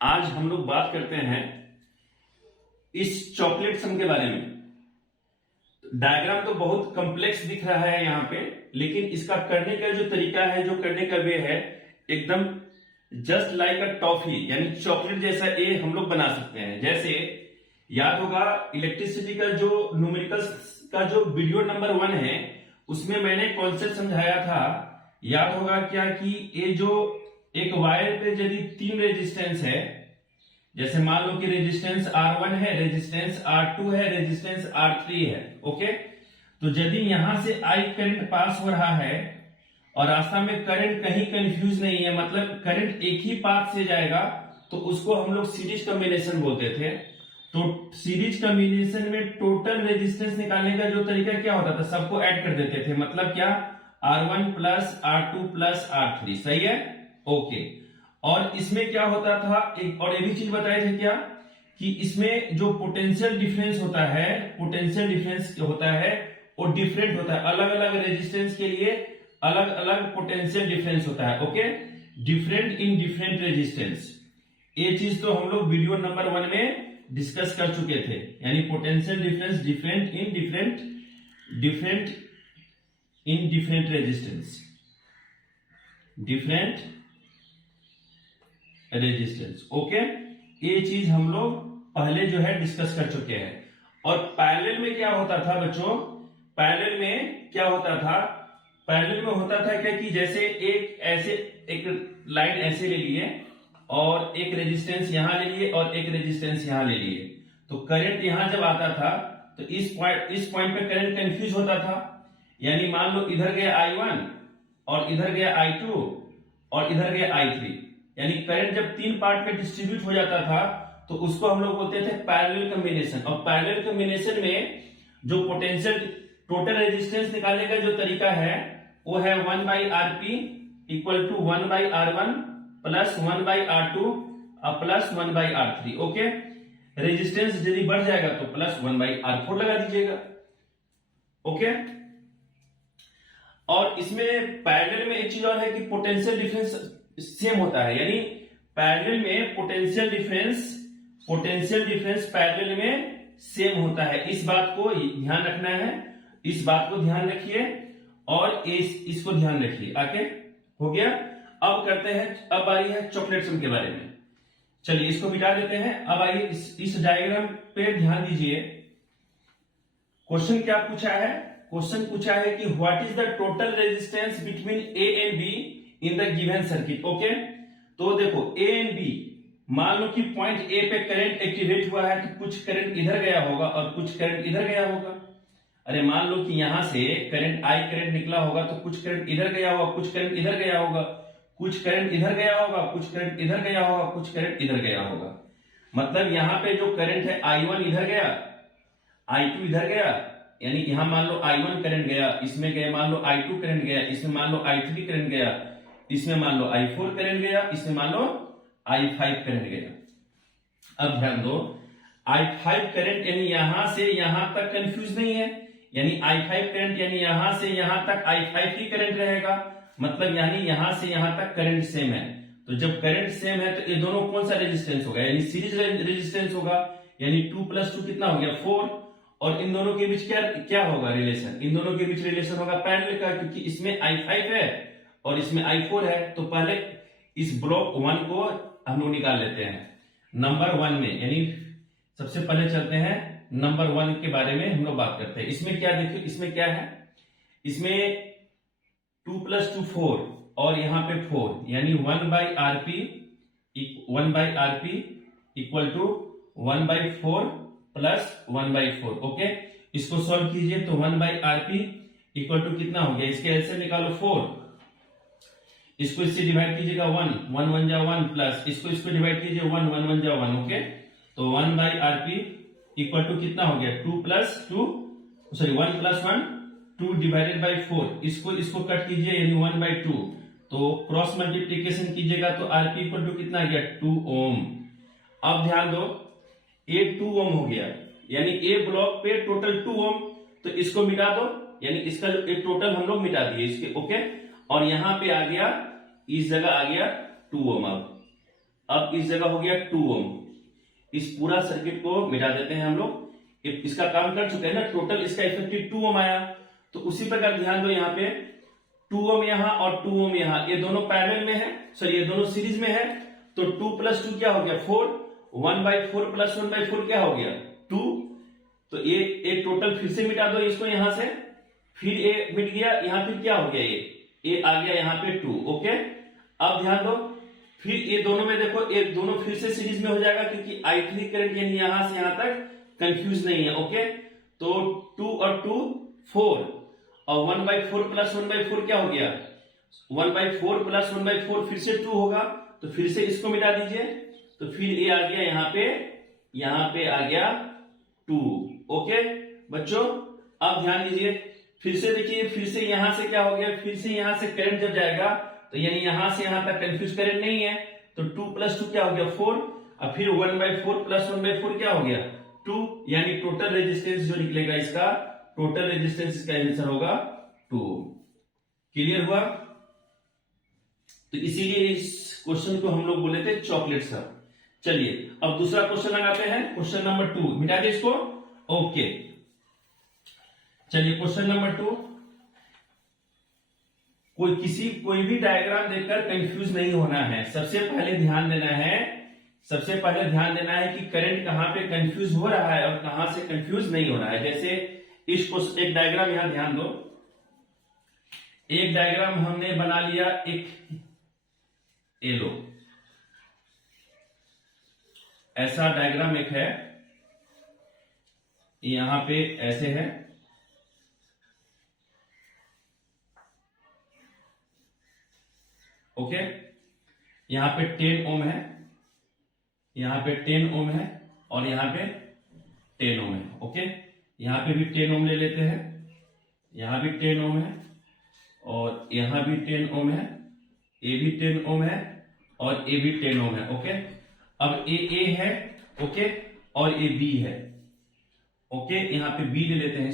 आज हम लोग बात करते हैं इस चॉकलेट सम के बारे में। डायग्राम तो बहुत कॉम्प्लेक्स दिख रहा है यहाँ पे, लेकिन इसका करने का जो तरीका है, जो करने का वे है, एकदम जस्ट लाइक अ टॉफी यानी चॉकलेट जैसा ये हम लोग बना सकते हैं। जैसे याद होगा इलेक्ट्रिसिटी का जो न्यूमेरिकल्स का जो वीडियो नंबर 1 है, उसमें मैंने कॉन्सेप्ट समझाया था। याद होगा क्या कि ये जो एक वायर पे यदि 3 रेजिस्टेंस है, जैसे मान लो कि रेजिस्टेंस R1 है, रेजिस्टेंस R2 है, रेजिस्टेंस R3 है। ओके, तो यदि यहां से I करंट पास हो रहा है और रास्ता में करंट कहीं कंफ्यूज नहीं है, मतलब करंट एक ही पाथ से जाएगा, तो उसको हम लोग सीरीज कॉम्बिनेशन बोलते थे। तो सीरीज कॉम्बिनेशन में टोटल रेजिस्टेंस निकालने का जो तरीका क्या होता था, सबको ऐड कर देते थे। मतलब क्या, R1 plus R2 plus R3। सही है, ओके। और इसमें क्या होता था, एक और ये भी चीज बताए थे क्या, कि इसमें जो पोटेंशियल डिफरेंस होता है, पोटेंशियल डिफरेंस होता है वो डिफरेंट होता है। अलग अलग रेजिस्टेंस के लिए अलग अलग पोटेंशियल डिफरेंस होता है। Okay, different in different resistance. ये चीज तो हम लोग वीडियो नंबर 1 में डिस्कस कर चुके थे, यानी potential difference different in different resistance, different resistance. Okay, ये चीज हम लोग पहले जो है डिस्कस कर चुके हैं। और पैरेलल में क्या होता था बच्चों, पैरेलल में क्या होता था, पैरेलल में होता था क्या कि जैसे एक लाइन ऐसे ले लिए और एक रेजिस्टेंस यहां ले लिए और एक रेजिस्टेंस यहां ले लिए, तो करंट यहां जब आता था तो इस पॉइंट पे करंट कंफ्यूज होता था। यानी मान लो इधर गया I1 और इधर गया I2 और इधर गया I3, यानी करंट जब 3 पार्ट में डिस्ट्रीब्यूट हो जाता था तो उसको हम लोग बोलते थे पैरेलल कॉम्बिनेशन। और पैरेलल कॉम्बिनेशन में जो पोटेंशियल टोटल रेजिस्टेंस निकालने का जो तरीका है वो है 1/Rp equal to 1/R1 plus 1/R2 plus 1/R3। Okay, resistance यदि बढ़ जाएगा तो प्लस 1/R4 लगा दीजिएगा। ओके, और इसमें पैरेलल में एक चीज और है कि पोटेंशियल डिफरेंस सेम होता है, यानी पैरेलल में पोटेंशियल डिफरेंस पैरेलल में सेम होता है। इस बात को ध्यान रखना है, इस बात को ध्यान रखिए और इसको ध्यान रखिए। आगे हो गया। अब करते हैं, अब आई है चॉकलेट सम के बारे में। चलिए इसको मिटा देते हैं। अब आइए इस डायग्राम पे ध्यान दीजिए। क्वेश्चन क्या पूछा है, क्वेश्चन पूछा है कि what is the total resistance between A and be in the given circuit. Okay, तो देखो ए एंड बी, मान लो कि पॉइंट ए पे करंट एक्टिवेट हुआ है, तो कुछ करंट इधर गया होगा और कुछ करंट इधर गया होगा। अरे मान लो कि यहां से करंट आई करंट निकला होगा, तो कुछ करंट इधर गया होगा, कुछ करंट इधर गया होगा, कुछ करंट इधर गया होगा, कुछ करंट इधर गया होगा, कुछ करंट इधर गया होगा। मतलब यहां पे जो करंट है I1 इधर गया, I2 इधर गया, यानी यहां मान लो I1 करंट गया, इसमें गया मान लो I2 करंट गया, इसमें मान लो I3 करंट गया, इसमें मान लो I4 करंट गया, इसमें मान लो I5 करंट गया। अब ध्यान दो, I5 करंट यानी यहां से यहां तक कंफ्यूज नहीं है, यानी I5 करंट यानी यहां से यहां तक I5 ही करंट रहेगा। मतलब यानी यहां से यहां तक करंट सेम है। तो जब करंट सेम है तो ये दोनों कौन सा रेजिस्टेंस होगा, यानी सीरीज रेजिस्टेंस होगा। यानी 2 + 2 कितना हो गया 4। और इन दोनों के बीच क्या होगा रिलेशन, इन दोनों के बीच रिलेशन होगा पैरेलल का, क्योंकि इसमें I5 है और इसमें I4 है। तो पहले इस ब्लॉक 1 को हम लोग निकाल लेते हैं नंबर 1 में, यानी सबसे पहले चलते हैं नंबर 1 के बारे में हम लोग बात करते हैं। इसमें क्या देखिए, इसमें क्या है, इसमें 2 + 2 4 और यहां पे 4, यानी 1/Rp equal to 1/4 plus 1/4। Okay, इसको सॉल्व कीजिए तो 1/Rp इक्वल टू कितना हो गया, इसके एलसीएम निकालो 4, इसको इससे डिवाइड कीजिएगा 1 1 1 जा 1 प्लस इसको डिवाइड कीजिए 1 1 1 जा 1। ओके, तो 1/Rp इक्वल टू कितना हो गया 2 + 2 सॉरी 1 + 1 2 डिवाइडेड बाई 4। इसको कट कीजिए यानी 1/2, तो क्रॉस मल्टीप्लीकेशन कीजिएगा तो Rp इक्वल टू कितना आ गया 2 ओम। अब ध्यान दो, ये 2 ओम हो गया, यानी ए ब्लॉक पे टोटल 2 ओम, तो इसको मिटा दो, यानी इसका जो एक टोटल हम लोग मिटा दिए इसके। ओके, और यहां पे आ गया, इस जगह आ गया 2 ओम। अब अब इस जगह हो गया 2 ओम। इस पूरा सर्किट को मिटा देते हैं हम लोग। इसका काम कर चुके हैं ना, टोटल इसका इफेक्टिव 2 ओम आया। तो उसी प्रकार ध्यान दो, यहाँ पे 2 ओम यहाँ और 2 ओम यहाँ, ये दोनों पैरेलल में है, सॉरी ये दोनों सीरीज में है। तो 2 + 2 क्या हो गया 4, 1/4 + 1/4 क्या हो गया 2। तो ये एक टोटल फिर से मिटा दो इसको यहां से, फिर ये मिट गया, यहां फिर क्या हो गया ये आ गया यहाँ पे 2। ओके, अब ध्यान दो, फिर ये दोनों में देखो, ये दोनों फिर से सीरीज में हो जाएगा क्योंकि I3 करंट यानी यहां से यहां तक कंफ्यूज नहीं है। ओके, तो 2 और 2 4 और 1/4 + 1/4 क्या हो गया 1/4 + 1/4 फिर से 2 होगा। तो फिर से इसको मिटा दीजिए, तो फिर ये आ गया यहाँ पे आ गया 2। ओके बच्चों, अब ध्यान दीजिए, फिर से देखिए, फिर से यहां से क्या हो गया, फिर से यहां से करंट जब जाएगा तो यानी यहां से यहां तक कंफ्यूज करंट नहीं है। तो 2 + 2 क्या हो गया 4 और फिर 1/4 + 1/4 क्या हो गया 2, यानी टोटल रेजिस्टेंस जो निकलेगा इसका, टोटल रेजिस्टेंस इसका आंसर होगा 2। क्लियर हुआ? तो इसीलिए इस क्वेश्चन को हम लोग बोले थे चॉकलेट सा। चलिए अब दूसरा क्वेश्चन लगाते हैं, क्वेश्चन नंबर 2। मिटा दे इसको। ओके, चलिए क्वेश्चन नंबर 2। कोई भी डायग्राम देखकर कंफ्यूज नहीं होना है। सबसे पहले ध्यान देना है कि करंट कहां पे कंफ्यूज हो रहा है और कहां से कंफ्यूज नहीं हो रहा है। जैसे इस क्वेश्चन, एक डायग्राम यहां ध्यान दो, एक डायग्राम हमने बना लिया, एक एलो ऐसा डायग्राम एक है, यहां पे ऐसे है, ओके, यहां पे 10 ओम है, यहां पे 10 ओम है और यहां पे 10 ओम है। ओके, यहां पे भी 10 ओम ले लेते हैं, यहां भी 10 ओम है और यहां भी 10 ओम है, ये भी 10 ओम है और ये भी 10 ओम है। ओके, अब ए है, ओके, और ये बी है। ओके, यहां पे बी ले लेते हैं,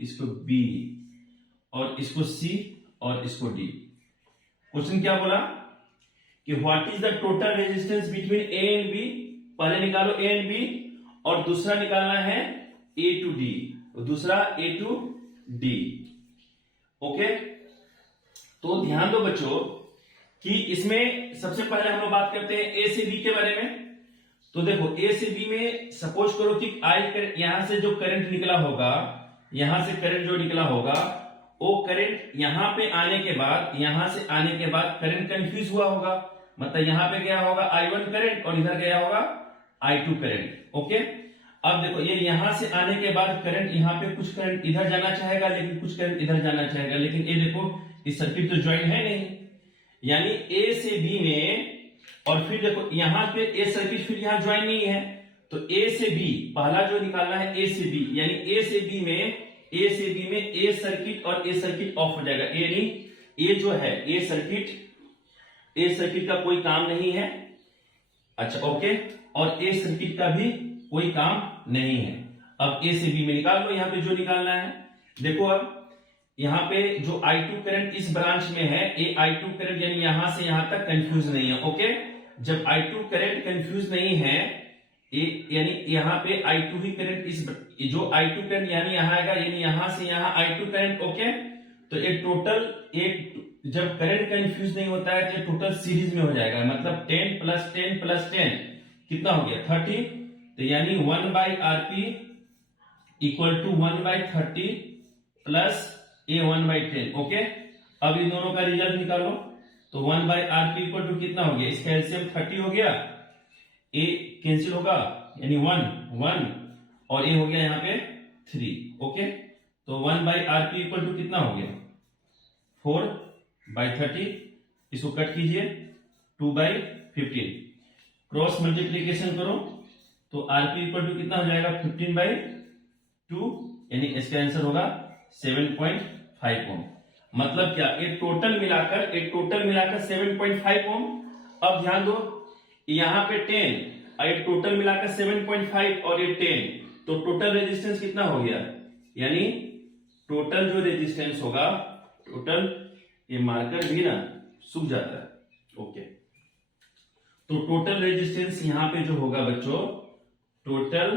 इसको बी और इसको सी और इसको डी। क्वेश्चन क्या बोला कि what is the total resistance between A and B. पहले निकालो ए एंड बी और दूसरा निकालना है ए टू डी, दूसरा ए टू डी। ओके, तो ध्यान दो बच्चों कि इसमें सबसे पहले हम लोग बात करते हैं ए से बी के बारे में। तो देखो ए से बी में सपोज करो कि यहां से जो करंट निकला होगा, यहां से करंट जो निकला होगा, वो करंट यहां पे आने के बाद, यहां से आने के बाद करंट कंफ्यूज हुआ होगा। मतलब यहां पे गया होगा I1 करंट और इधर गया होगा I2 करंट। ओके, अब देखो ये यहां से आने के बाद करंट, यहां पे कुछ करंट इधर जाना चाहेगा, लेकिन कुछ करंट इधर जाना चाहेगा, लेकिन ये देखो इस सर्किट तो ज्वाइन है नहीं, यानी ए से बी में, और फिर देखो यहां पे ए सर्किट फिर यहां ज्वाइन नहीं है। तो ए से बी पहला जो निकालना है ए से बी, यानी ए से बी में ए सर्किट और ए सर्किट ऑफ हो जाएगा। यानी ए जो है ए सर्किट का कोई काम नहीं है। अच्छा ओके, और ए सर्किट का भी कोई काम नहीं है। अब ए से बी में निकाल लो, यहां पे जो निकालना है। देखो अब यहां पे जो I2 करंट इस ब्रांच में है, ये I2 करंट यानी यहां से यहां तक कंफ्यूज नहीं है। ओके, जब I2 करंट कंफ्यूज नहीं है, यानी यहां पे I2 ही करंट, इस जो I2 करंट यानी यहां आएगा, यानी यहां से यहां I2 करंट। ओके, तो एक टोटल, एक जब करंट कंफ्यूज नहीं होता है तो टोटल सीरीज में हो जाएगा। मतलब 10 + 10 + 10 कितना हो गया 30। तो यानी 1/RP = 1/30 प्लस ए 1/10। ओके, अब इन दोनों का रिजल्ट निकालो। तो 1/RP = कितना हो गया, इसका एलसीएम 30 हो गया, ए कैंसिल होगा यानी 1 और ए हो गया यहाँ पे 3। ओके, तो 1/RP = कितना हो गया 4/30, इसको कट कीजिए 2/15, क्रॉस मल्टीप्लीकेशन करो तो RP = कितना हो जाएगा 15/2, यानी इसका आंसर होगा 7.5 ओम। मतलब क्या, एक टोटल मिलाकर 7.5 ओम। अब ध्यान दो, यहां पे 10 और एक टोटल मिलाकर 7.5 और ये 10, तो टोटल रेजिस्टेंस कितना हो गया, यानी टोटल जो रेजिस्टेंस होगा, टोटल, ये मार्कर भी ना सूख जाता है। ओके, तो तो टोटल रेजिस्टेंस यहां पे जो होगा बच्चों, टोटल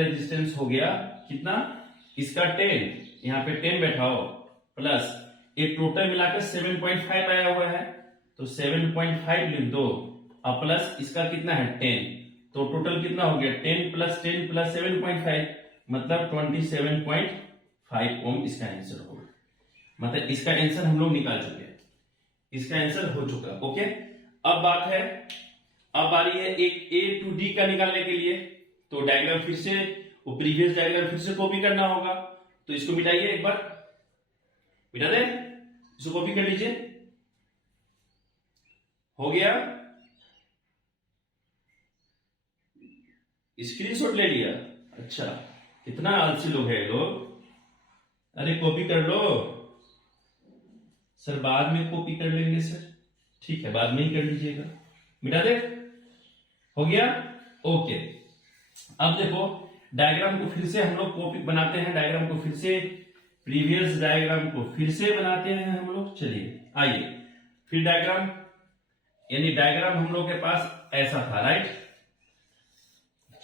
रेजिस्टेंस हो गया कितना, इसका 10, यहां पे 10 बैठाओ, प्लस एक टोटल मिलाकर 7.5 आया हुआ है, तो 7.5 लिख दो, और प्लस इसका कितना है 10, तो टोटल कितना हो गया 10 प्लस 10 प्लस 7.5, मतलब 27.5 ओम इसका आंसर होगा। मतलब इसका आंसर हम लोग निकाल चुके हैं, इसका आंसर हो चुका। ओके, अब बात है, अब आ रही है एक ए टू डी का निकालने के लिए, तो डायग्राम फिर से, वो प्रीवियस डायग्राम फिर से कॉपी करना होगा, तो इसको मिटाइए, एक बार मिटा दे, इसको कॉपी कर लीजिए, हो गया, स्क्रीनशॉट ले लिया, अच्छा कितना आलसी लोग है लोग, अरे कॉपी कर लो सर, बाद में कॉपी कर लेंगे सर, ठीक है बाद में ही कर लीजिएगा, मिटा दे, हो गया, ओके। अब देखो डायग्राम को फिर से हम लोग कॉपी बनाते हैं, डायग्राम को फिर से, प्रीवियस डायग्राम को फिर से बनाते हैं हम लोग, चलिए आइए, फिर डायग्राम, यानी डायग्राम हम लोग के पास ऐसा था, राइट,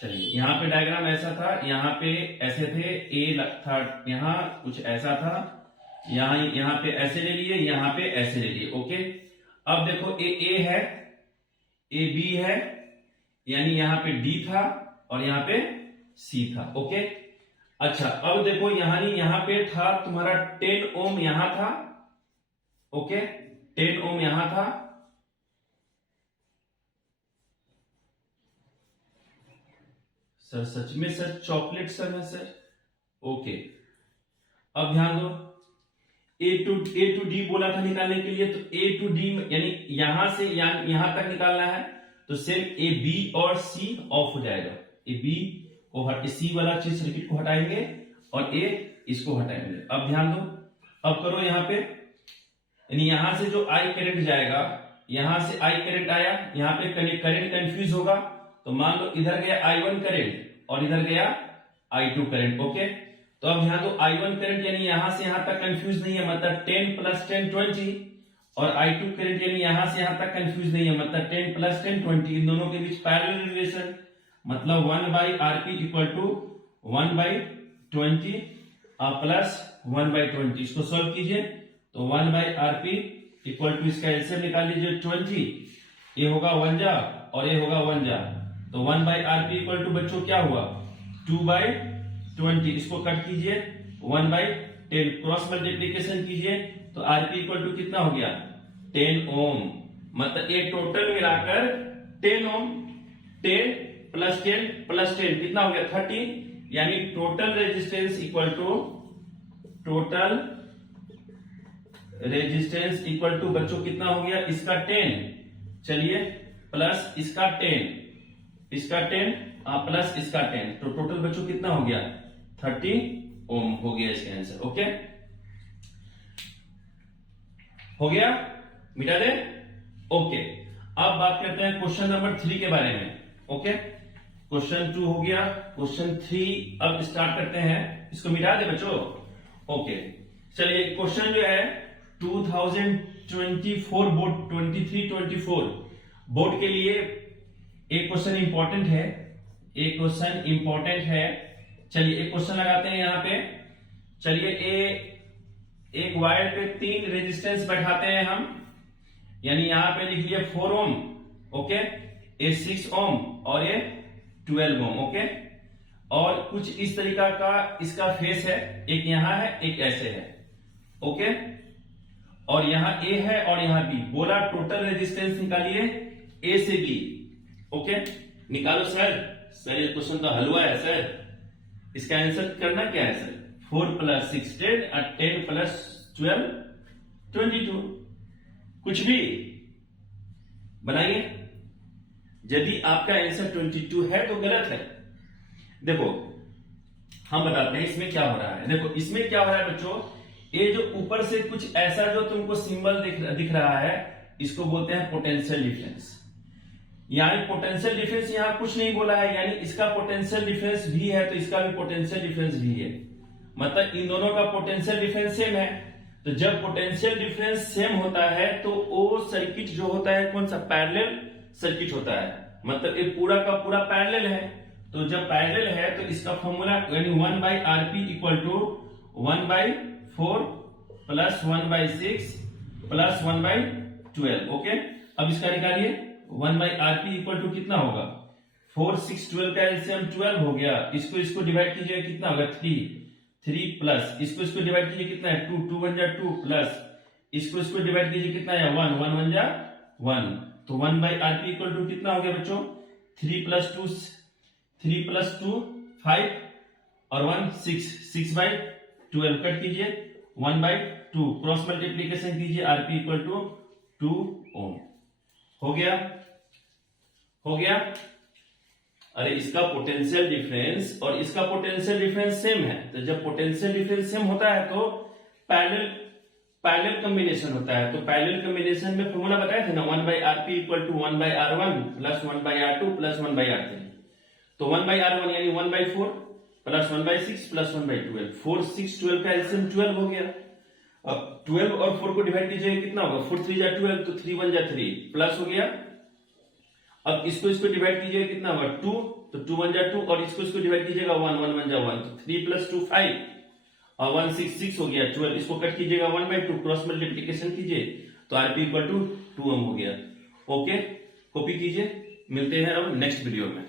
चलिए यहाँ पे डायग्राम ऐसा था, यहाँ पे ऐसे थे, ए था, यहाँ कुछ ऐसा था, यहाँ पे ऐसे ले लिए, यहाँ पे ऐसे ले लिए, ओके। अब देखो ए है, ए बी है, यानी यहाँ पे डी था और यहाँ पे सी था, ओके। अच्छा अब देखो यहाँ पे था तुम्हारा 10 ओम यहां था, ओके, 10 ओम यहां था, सर सच में सर चॉकलेट सर है सर, ओके। अब ध्यान दो, ए टू डी बोला था निकालने के लिए, तो ए टू डी यानी यहां से यहां तक निकालना है, तो सिर्फ ए बी और सी ऑफ हो जाएगा, ए बी को सी वाला चीज सर्किट को हटाएंगे और ए इसको हटाएंगे। अब ध्यान दो, अब करो यहाँ पे, यानी यहां से जो आई करंट जाएगा, यहां से आई करंट आया, यहाँ पे करंट कंफ्यूज होगा, तो मान लो इधर गया I1 करंट और इधर गया I2 करंट, ओके। तो अब ध्यान दो I1 करंट यानी यहां से यहां तक कंफ्यूज नहीं है, मतलब 10 प्लस 10 20, और I2 करंट यानी यहां से यहां तक कंफ्यूज नहीं है, मतलब 10 प्लस 10 20, इन दोनों के बीच पैरेलल रिलेशन, मतलब 1/RP इक्वल टू 1/20 प्लस 1/20, इसको सॉल्व कीजिए, तो 1/RP इक्वल टू इसका एलसीएम निकाल लीजिए 20, ये होगा 1 जा और ये होगा 1 जा, तो 1/RP इक्वल टू बच्चों क्या हुआ 2/20, इसको कट कीजिए 1/10, क्रॉस मल्टीप्लीकेशन कीजिए, तो RP इक्वल टू कितना हो गया 10 ओम, मतलब ये टोटल मिलाकर 10 ओम, 10 प्लस 10 प्लस 10 कितना हो गया 30, यानी टोटल रेजिस्टेंस इक्वल टू बच्चों कितना हो गया, इसका 10, चलिए प्लस इसका 10 प्लस इसका 10, तो टोटल बच्चों कितना हो गया 30 ओम हो गया इसका आंसर, ओके, हो गया, मिटा दे, ओके। अब बात करते हैं क्वेश्चन नंबर 3 के बारे में, ओके। क्वेश्चन 2 हो गया, क्वेश्चन 3 अब स्टार्ट करते हैं, इसको मिटा दे बच्चों, ओके। चलिए क्वेश्चन जो है 2024 बोर्ड 23-24 बोर्ड के लिए एक क्वेश्चन इंपॉर्टेंट है, चलिए एक क्वेश्चन लगाते हैं यहाँ पे, चलिए एक वायर पे 3 रेजिस्टेंस बैठाते हैं हम, यानी यहाँ पे लिख लिया 4 ओम, ओके, ये 6 ओम और ये 12 ओम, ओके, और कुछ इस तरीका का इसका फेस है, एक यहाँ है एक ऐसे है, ओके, और यहाँ ए है और यहाँ बी, बोला टोटल रेजिस्टेंस निकालिए ए से बी, ओके, निकालो सर ये क्वेश्चन तो हलवा है सर, इसका आंसर करना क्या है सर, 4 + 6 10 और 10 + 12 22, कुछ भी बनाइए, यदि आपका आंसर 22 है तो गलत है। देखो हम बताते हैं इसमें क्या हो रहा है, देखो इसमें क्या हो रहा है बच्चों, ये जो ऊपर से कुछ ऐसा जो तुमको सिंबल दिख रहा है, इसको बोलते हैं पोटेंशियल डिफरेंस, यानी पोटेंशियल डिफरेंस यहां कुछ नहीं बोला है, यानी इसका पोटेंशियल डिफरेंस भी है तो इसका भी पोटेंशियल डिफरेंस भी है, मतलब इन दोनों का पोटेंशियल डिफरेंस सेम है, तो जब पोटेंशियल डिफरेंस सेम होता है तो वो सर्किट जो होता है कौन सा, पैरेलल सर्किट होता है, मतलब ये पूरा का पूरा पैरेलल है। तो जब पैरेलल है तो इसका फॉर्मूला यानी 1/Rp equal to 1/4 plus 1/6 plus 1/12। Okay, अब इसका निकालिए 1/Rp इक्वल टू कितना होगा, 4 6 12 का एलसीएम 12 हो गया। इसको डिवाइड कीजिए कितना होगा, 3 प्लस इसको डिवाइड कीजिए कितना है, 2 1 जा 2 प्लस इसको डिवाइड कीजिए कितना है, 1 1 1 जा 1। तो 1/Rp इक्वल टू कितना हो गया बच्चों, 3 प्लस 2 5 और 1 6/12 कट कीजिए 1/2 क्रॉस मल्टीप्लीकेशन कीजिए, Rp इक्वल टू 2 ओम। हो गया। अरे इसका पोटेंशियल डिफरेंस और इसका पोटेंशियल डिफरेंस सेम है, तो जब पोटेंशियल डिफरेंस सेम होता है तो पैरेलल कॉम्बिनेशन होता है। तो पैरेलल कॉम्बिनेशन में फॉर्मूला बताया था ना, 1/Rp equal to 1/R1 plus 1/R2 plus 1/R3। तो 1/R1 यानी 1/4 प्लस 1/6 प्लस 1/12, 4 6 12 का एलसीएम 12 हो गया। अब 12 और 4 को डिवाइड कीजिए कितना होगा, 4 3 जा 12 तो 3 1 जा 3 प्लस हो गया। अब इसको डिवाइड कीजिए कितना होगा, 2 तो 2 1 जा 2 और इसको डिवाइड कीजिएगा 1 1 1 जा 1 तो 3 प्लस 2 5 और 1 6 6 हो गया 12। इसको कट कीजिएगा 1/2 क्रॉस मल्टीप्लीकेशन कीजिए तो Rp इक्वल टू 2 ओम हो गया। ओके, कॉपी कीजिए, मिलते हैं अब नेक्स्ट वीडियो में।